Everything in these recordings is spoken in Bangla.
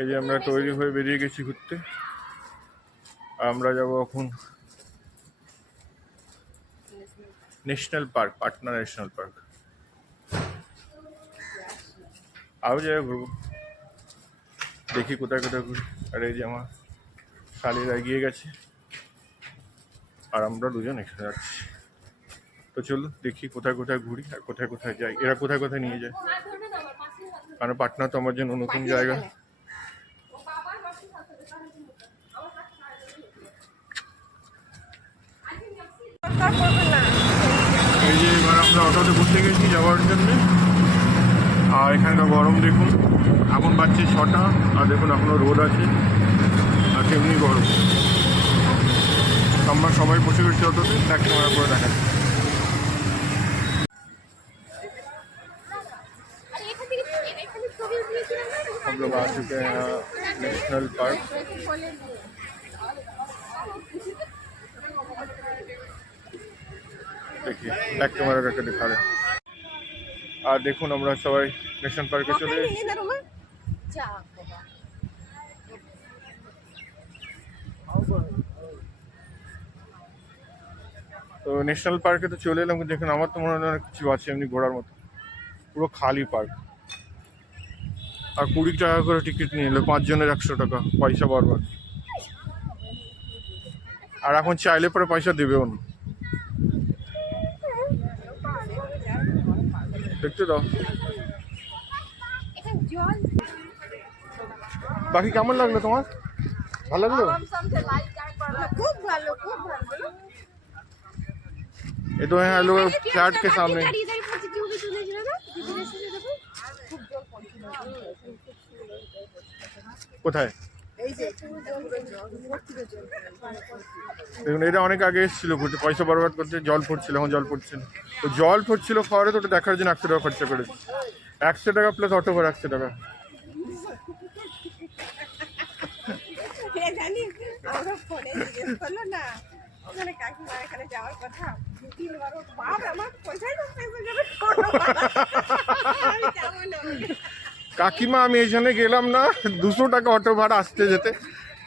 এই যে আমরা তৈরি হয়ে বেরিয়ে গেছি ঘুরতে। আমরা যাব এখন national park, Patna national park. আরও জায়গায় ঘুরবো, দেখি কোথায় কোথায় ঘুরি। আর এই যে আমার শালিরা এগিয়ে গেছে আর আমরা দুজন এখানে যাচ্ছি। তো চলো দেখি কোথায় কোথায় ঘুরি আর কোথায় কোথায় যাই, এরা কোথায় কোথায় নিয়ে যায়। কারণ পাটনা তো আমার জন্য নতুন জায়গা। এই যে এবার আমরা অটোতে বসে গেছি যাওয়ার জন্য। আর এখানকার গরম দেখুন, এখন বাজছে 6টা আর দেখুন এখনো রোদ আছে আর তেমনি গরম। আমরা সবাই বসে গেছি অটোতে, এক সময় করে দেখা যাচ্ছে। हम लोग आ चुके हैं यहाँ नेशनल पार्क। देखिए बैक कैमरा करके दिखा रहे हैं। আর দেখুন আমরা সবাই ন্যাশনাল পার্কে চলে এসেছি। তো ন্যাশনাল পার্কে তো চলে এলাম, দেখুন আমার তো মনে হয় অনেক কিছু আছে এমনি ঘোরার মতো। পুরো খালি পার্ক। আর 20 টাকা করে টিকিট নিয়ে এলো, 5 জনের 100 টাকা, পয়সা বারবার। আর এখন চাইলে পরে পয়সা দেবেও না। দেখতে দাও। বাকি কেমন লাগলো তোমার? ভালো লাগলো? খুব ভালো, খুব ভালো। ये तो है लोग फ्लैट के सामने। কোথায়? দেখুন এটা অনেক আগে এসেছিল ঘুরতে, পয়সা বরবাদ করতে। জল পড়ছিল, এখন জল পড়ছে না। তো জল পড়ছিল খাওয়ারে, তো ওটা দেখার জন্য 100 টাকা খরচা করেছি। 100 টাকা প্লাস অটো ভাড়া 100 টাকা। কাকিমা আমি এই জন্য গেলাম না, 200 টাকা অটো ভাড়া আসতে যেতে,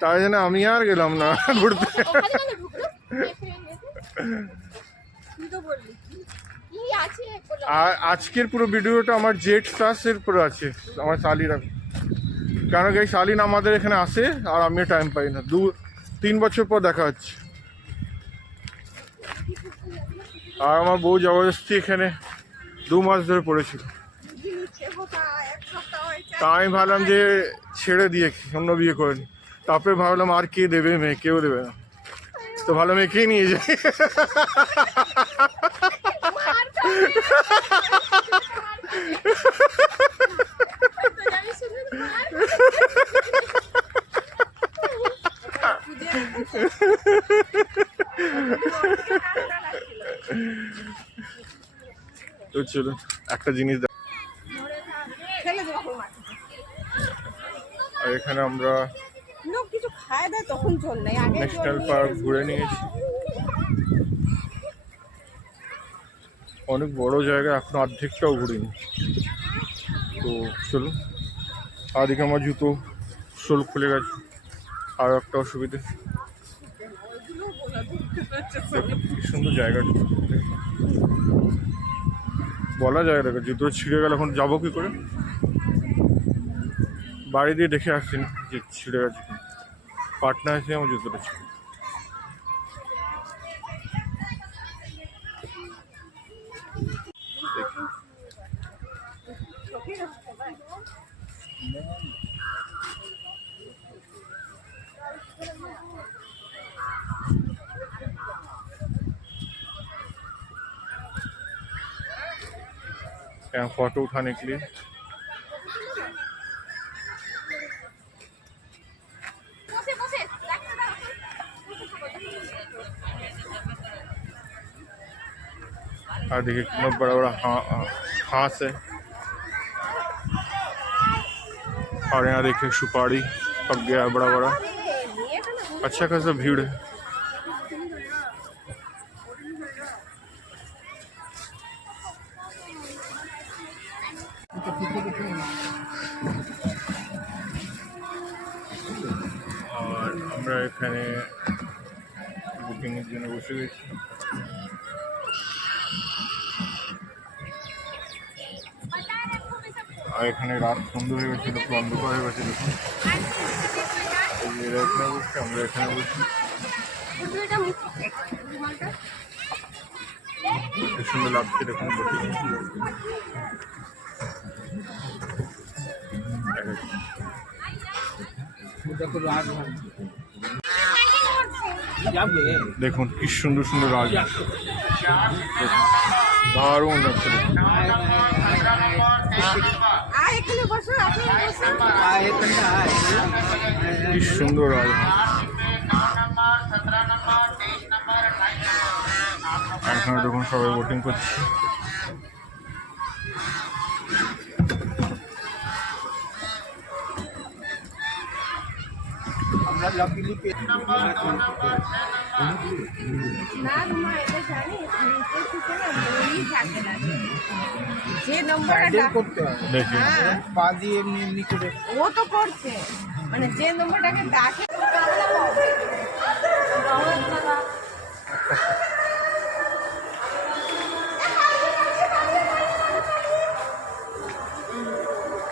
তাই জন্য আমি আর গেলাম না ঘুরতে। আর আজকের পুরো ভিডিওটা আমার জেট ক্লাসের পুরো আছে, আমার শালিরা। কারণ এই শালিন আমাদের এখানে আসে আর আমি টাইম পাই না। 2-3 বছর পর দেখা হচ্ছে। আর আমার বউ জবরদস্তি এখানে 2 মাস ধরে পড়েছিল। তা আমি ভাবলাম যে ছেড়ে দিয়ে অন্য বিয়ে করে নি। তারপরে ভাবলাম আর কে দেবে মেয়ে, কেউ দেবে না। তো ভালো মেয়েকেই নিয়ে যাই। তো চলো একটা জিনিস দেখ। আর এখানে আমরা ন্যাশনাল পার্ক ঘুরে নিয়েছি। অনেক বড় জায়গা, এখন অর্ধেকটাও ঘুরিনি। তো চলো। আর দিকে আমার জুতো সোল খুলে গেছে, আর একটা অসুবিধে। কি সুন্দর জায়গাটা, বলা যায় দেখো জুতো ছিঁড়ে গেল, এখন যাবো কি করে? বাড়ি দিয়ে দেখে আসছি না যে ছিঁড়ে গেছে। পাটনা এসে আমার জুতোটা ছিল। यहाँ फोटो उठाने के लिए। और देखिए कितना बड़ा बड़ा हाथ है। और यहाँ देखिए सुपारी पक गया है बड़ा बड़ा। अच्छा खासा भीड़ है। আমরা এখানে বুকিংয়ের জন্য বসে গেছি। আর এখানে রাত সন্ধ্যা হয়ে গেছে, একটু অন্ধকার হয়ে গেছে। দেখুন এই যে এরা এখানে বসছে, আমরা এখানে বসছি। খুব সুন্দর লাগছে দেখুন বুকিং। দেখুন কি সুন্দর সুন্দর রাজ, দারুণ লাগছে দেখুন। কি সুন্দর রাজ, এখানে দেখুন সবাই বোটিং করছে। না মা এটা জানি বই থাকে না, যে নম্বরটা দেখি পা দিয়ে এমনি এমনি করে ও তো করছে, মানে যে নম্বরটাকে ডাকে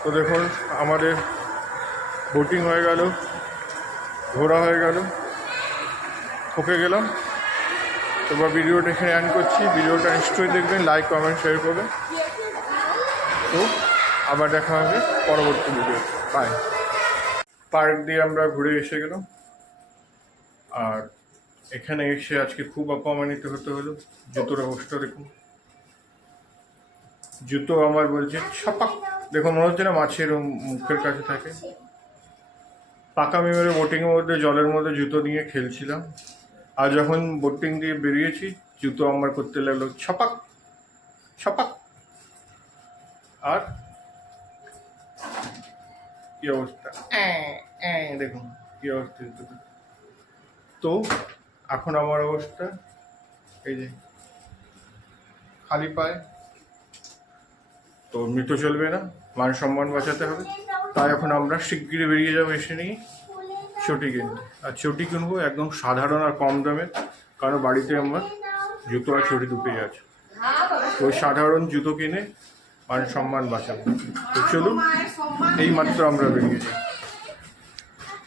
তো দেখুন আমাদের বোটিং হয়ে গেল, ঘোরা হয়ে গেল, থকে গেলাম। এবার ভিডিওটা এখানে অ্যান্ড করছি। ভিডিওটা নিশ্চয়ই দেখবেন, লাইক কমেন্ট শেয়ার করবেন। তো আবার দেখা হবে পরবর্তী ভিডিও। বাই। পার্ক দিয়ে আমরা ঘুরে এসে গেলাম, আর এখানে এসে আজকে খুব অপমানিত হতে হলো। জুতোর অবস্থা দেখুন, জুতো আমার বলছে ছাপাক। দেখুন মনে হচ্ছে না মাছের মুখের কাছে থাকে। পাকা মেমোরি বোটিংয়ের মধ্যে জলের মধ্যে জুতো নিয়ে খেলছিলাম, আর যখন বোটিং দিয়ে বেরিয়েছি জুতো আমার করতে লাগলো ছপাক ছপাক। আর কি অবস্থা, দেখুন কি অবস্থা জুতো। তো এখন আমার অবস্থা এই যে খালি পায়ে। তো মৃত চলবে না, মান সম্মান বাঁচাতে হবে। তাই এখন আমরা শিগগিরই বেরিয়ে যাবো এসে নিয়ে চটি কিনতে। আর চটি কিনবো একদম সাধারণ আর কম দামে, কারণ বাড়িতে আমার জুতো আর চটি দুটোই আছে। তো ওই সাধারণ জুতো কিনে মান সম্মান বাঁচাবো। তো চলুন, এই মাত্র আমরা বেরিয়ে যাই।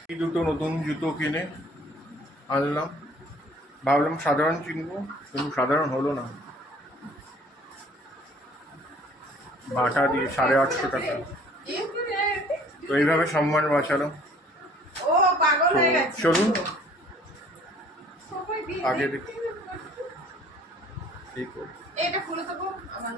এই দুটো নতুন জুতো কিনে আনলাম, ভাবলাম সাধারণ কিনবো, কিন্তু সাধারণ হলো না। বাটা দিয়ে 850 টাকা। তো এইভাবে সম্মান বাঁচালাম। ও পাগল তো হয়ে গেছে। চলুন আগে দেখি। এটা খুলে দেবো আমার